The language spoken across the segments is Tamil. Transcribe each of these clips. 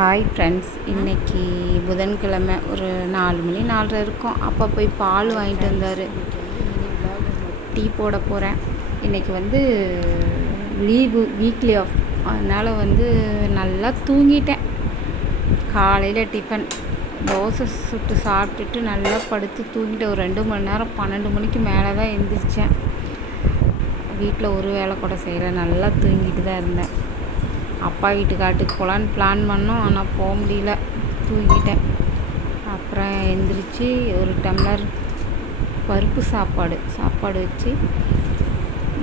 ஹாய் ஃப்ரெண்ட்ஸ் இன்னைக்கு புதன்கிழமை ஒரு நாலு மணி நாலரை இருக்கும். அப்போ போய் பால் வாங்கிட்டு வந்தார். டீ போட போகிறேன் இன்றைக்கி வந்து லீவு வீக்லி ஆஃப் அதனால் வந்து நல்லா தூங்கிட்டேன். காலையில் டிஃபன் தோசை சுட்டு சாப்பிட்டுட்டு நல்லா படுத்து தூங்கிட்டேன். ஒரு ரெண்டு மணி நேரம் பன்னெண்டு மணிக்கு மேலே தான் எழுந்திரிச்சேன் வீட்டில் ஒரு வேலை கூட செய்கிறேன் நல்லா தூங்கிட்டு தான் இருந்தேன். அப்பா வீட்டுக்காட்டுக்கு போகலான்னு பிளான் பண்ணோம் ஆனால் போக முடியல. தூங்கிட்டேன். அப்புறம் எந்திரிச்சு ஒரு டம்ளர் பருப்பு சாப்பாடு சாப்பாடு வச்சு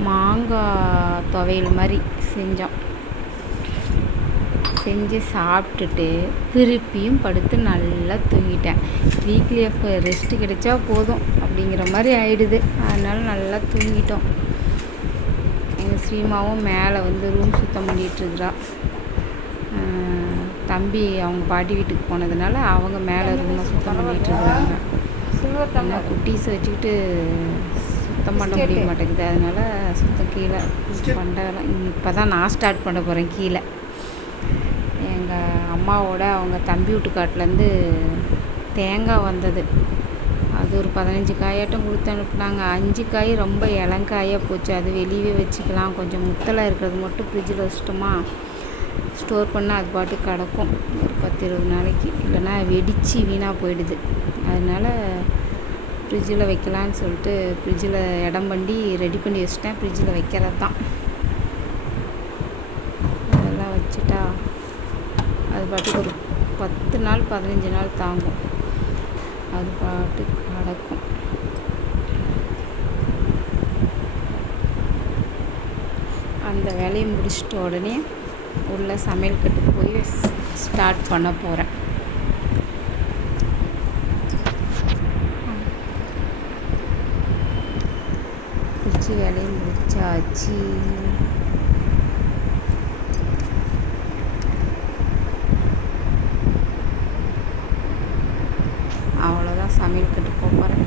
மாங்காய் துவையல் மாதிரி செஞ்சோம். செஞ்சு சாப்பிட்டுட்டு திருப்பியும் படுத்து நல்லா தூங்கிட்டேன். வீக்லி அப்போ ரெஸ்ட்டு கிடைச்சா போதும் அப்படிங்கிற மாதிரி ஆயிடுது. அதனால் நல்லா தூங்கிட்டோம். எங்கள் ஸ்ரீமாவும் மேலே வந்து ரூம் சுத்தம் பண்ணிகிட்ருக்குறா. தம்பி அவங்க பாட்டி வீட்டுக்கு போனதுனால அவங்க மேலே ரூமை சுத்தம் பண்ணிகிட்ருக்குறாங்க. என்ன குட்டீஸை வச்சுக்கிட்டு சுத்தம் பண்ண முடிய மாட்டேங்குது. அதனால சுத்தம் கீழே பண்ணுறேன் இப்போ தான் நான் ஸ்டார்ட் பண்ண போகிறேன் கீழே. எங்கள் அம்மாவோட அவங்க தம்பி வீட்டுக்காட்டிலேருந்து தேங்காய் வந்தது. அது ஒரு பதினஞ்சு காயாட்டம் கொடுத்து அனுப்புனாங்க. அஞ்சு காய் ரொம்ப இளங்காயாக போச்சு. அது வெளியவே வச்சுக்கலாம். கொஞ்சம் முத்தலாக இருக்கிறது மட்டும் ஃப்ரிட்ஜில் வச்சிட்டோமா? ஸ்டோர் பண்ணால் அது பாட்டுக்கு கிடக்கும். ஒரு பத்து இருபது நாளைக்கு. இல்லைன்னா வெடித்து வீணாக போயிடுது. அதனால் ஃப்ரிட்ஜில் வைக்கலான்னு சொல்லிட்டு ஃப்ரிட்ஜில் இடம் பண்ணி ரெடி பண்ணி வச்சிட்டேன். ஃப்ரிட்ஜில் வைக்கிறது தான் அதெல்லாம் வச்சுட்டா அது பாட்டுக்கு ஒரு பத்து நாள் பதினஞ்சு நாள் தாங்கும். அது பாட்டுக்கு நடக்கும். அந்த வேலையை முடிச்சிட்ட உடனே உள்ள சமையல் கட்டுக்கு போய் ஸ்டார்ட் பண்ண போகிறேன் பிடிச்சி வேலையை முடிச்சாச்சு. அவ்வளோதான் சமையல் கட்டு போக போகிறேன்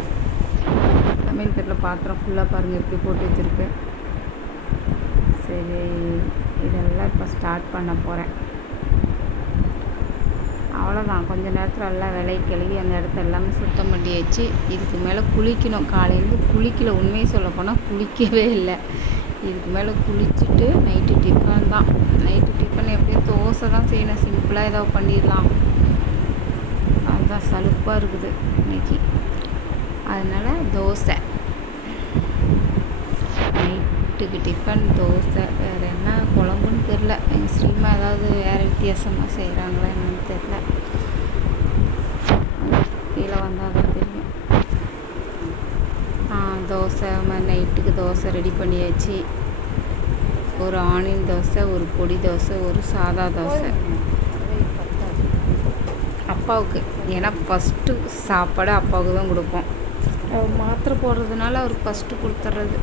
சமையல் கட்டில் பாத்திரம் ஃபுல்லாக பாருங்கள் எப்படி போட்டு வச்சுருக்கேன் சரி இதெல்லாம் இப்போ ஸ்டார்ட் பண்ண போகிறேன் அவ்வளோதான் கொஞ்ச நேரத்தில் எல்லாம் விலை கழுவி அந்த இடத்த எல்லாமே சுத்தம் பண்ணி வச்சு இதுக்கு மேலே குளிக்கணும். காலையிலேருந்து குளிக்கல. உண்மையை சொல்ல போனால் குளிக்கவே இல்லை. இதுக்கு மேலே குளிச்சுட்டு நைட்டு டிஃபன் தான். நைட்டு டிஃபன் எப்படியும் தோசை தான் செய்யணும். சிம்பிளாக ஏதோ பண்ணிடலாம். அதுதான் சலுப்பாக இருக்குது இன்னைக்கு. அதனால் தோசை. நைட்டுக்கு டிஃபன் தோசை. வேறு என்ன குழம்புன்னு தெரில எங்கள் ஸ்ரீமா ஏதாவது வேறு வித்தியாசமாக செய்கிறாங்களா என்னன்னு தெரில கீழே வந்தால் தான் தெரியும். தோசை. நைட்டுக்கு தோசை ரெடி பண்ணியாச்சு. ஒரு ஆனியன் தோசை ஒரு பொடி தோசை ஒரு சாதா தோசை. அப்பாவுக்கு. ஏன்னா ஃபஸ்ட்டு சாப்பாடு அப்பாவுக்கு தான் கொடுப்போம். அவர் மாத்திரை போடுறதுனால அவருக்கு ஃபஸ்ட்டு கொடுத்துட்றது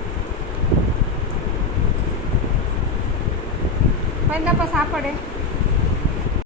இந்தாப்பா சாப்பாடு?